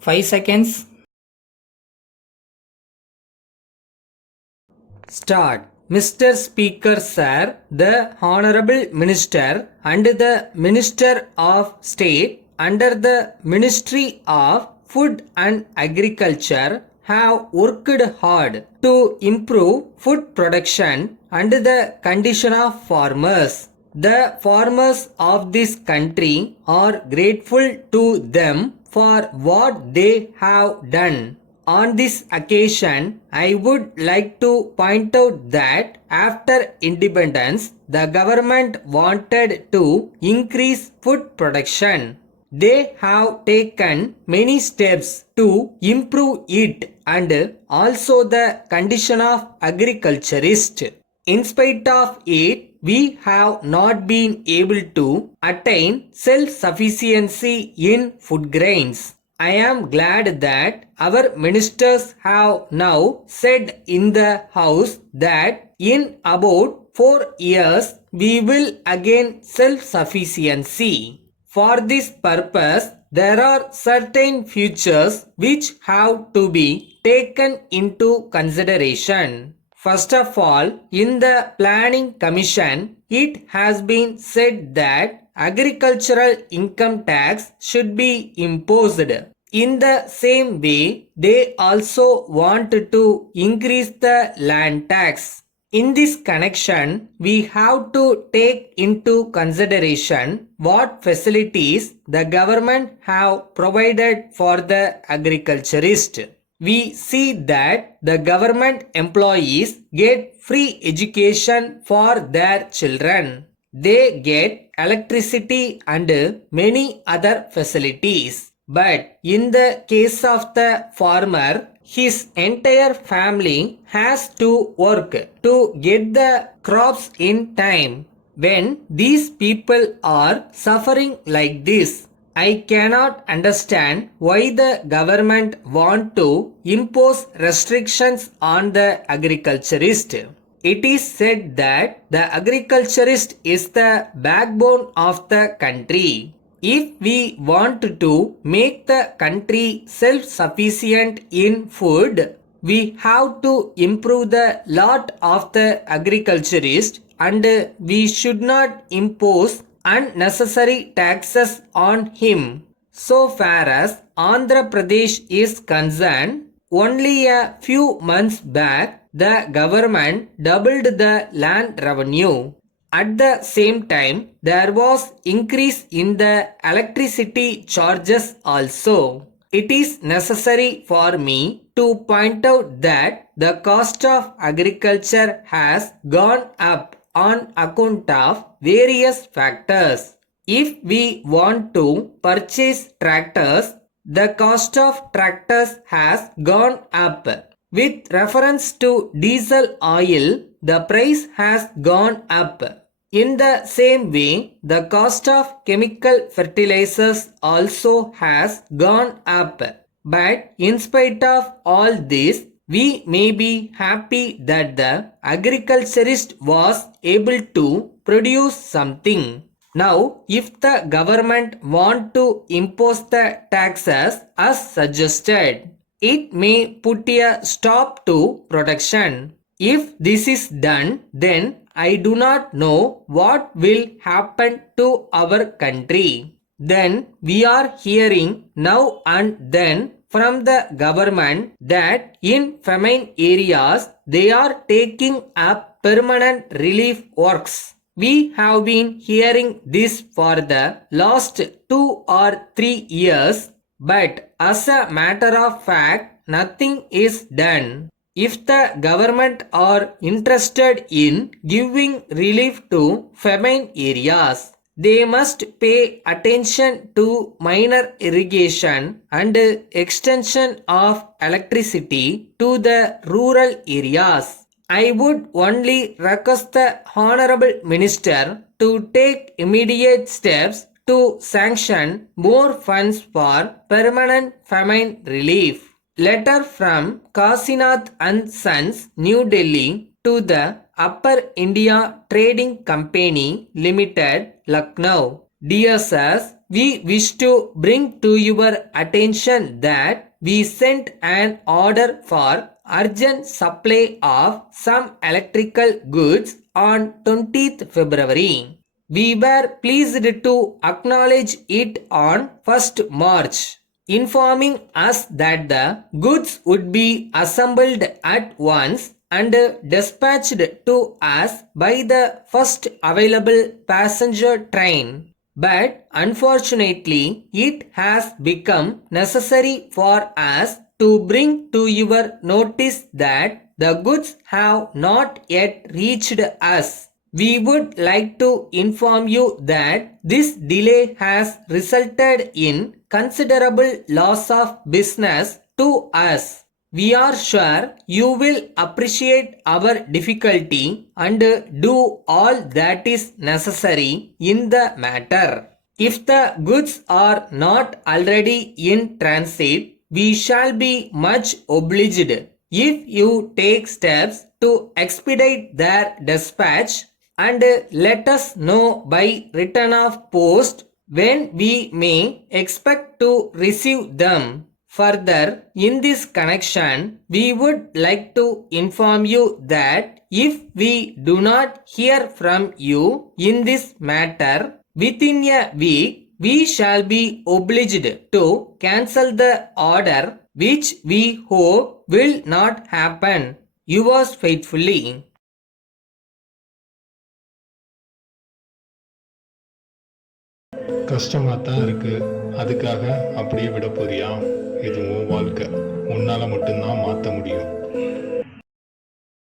5 seconds. Start. Mr. Speaker, Sir, the Honorable Minister and the Minister of State under the Ministry of Food and Agriculture have worked hard to improve food production and the condition of farmers. The farmers of this country are grateful to them for what they have done. On this occasion, I would like to point out that after independence, the government wanted to increase food production. They have taken many steps to improve it and also the condition of agriculturist. In spite of it, we have not been able to attain self-sufficiency in food grains. I am glad that our ministers have now said in the House that in about 4 years we will again self-sufficiency. For this purpose, there are certain features which have to be taken into consideration. First of all, in the Planning Commission, it has been said that agricultural income tax should be imposed. In the same way, they also want to increase the land tax. In this connection, we have to take into consideration what facilities the government have provided for the agriculturist. We see that the government employees get free education for their children. They get electricity and many other facilities. But in the case of the farmer, his entire family has to work to get the crops in time. When these people are suffering like this, I cannot understand why the government want to impose restrictions on the agriculturist. It is said that the agriculturist is the backbone of the country. If we want to make the country self-sufficient in food, we have to improve the lot of the agriculturist and we should not impose unnecessary taxes on him. So far as Andhra Pradesh is concerned, only a few months back, the government doubled the land revenue. At the same time, there was increase in the electricity charges also. It is necessary for me to point out that the cost of agriculture has gone up on account of various factors. If we want to purchase tractors, the cost of tractors has gone up. With reference to diesel oil, the price has gone up. In the same way, the cost of chemical fertilizers also has gone up. But in spite of all this, we may be happy that the agriculturist was able to produce something. Now, if the government want to impose the taxes as suggested, it may put a stop to production. If this is done, then I do not know what will happen to our country. Then we are hearing now and then from the government that in famine areas they are taking up permanent relief works. We have been hearing this for the last 2 or 3 years, but as a matter of fact, nothing is done. If the government are interested in giving relief to famine areas, they must pay attention to minor irrigation and extension of electricity to the rural areas. I would only request the Honorable Minister to take immediate steps to sanction more funds for permanent famine relief. Letter from Kasinath and Sons, New Delhi to the Upper India Trading Company Limited, Lucknow. Dear Sirs, we wish to bring to your attention that we sent an order for urgent supply of some electrical goods on 20th February. We were pleased to acknowledge it on 1st March, informing us that the goods would be assembled at once and dispatched to us by the first available passenger train. But unfortunately, it has become necessary for us to bring to your notice that the goods have not yet reached us. We would like to inform you that this delay has resulted in considerable loss of business to us. We are sure you will appreciate our difficulty and do all that is necessary in the matter. If the goods are not already in transit, we shall be much obliged if you take steps to expedite their dispatch and let us know by return of post when we may expect to receive them. Further, in this connection, we would like to inform you that if we do not hear from you in this matter within a week, we shall be obliged to cancel the order, which we hope will not happen. Yours faithfully. கஷ்டமாக தான் இருக்கு. அதுக்காக அப்படியே விட போறியா? இது உன் வாழ்க்கை. உன்னால மட்டும்தான் மாற்ற முடியும்.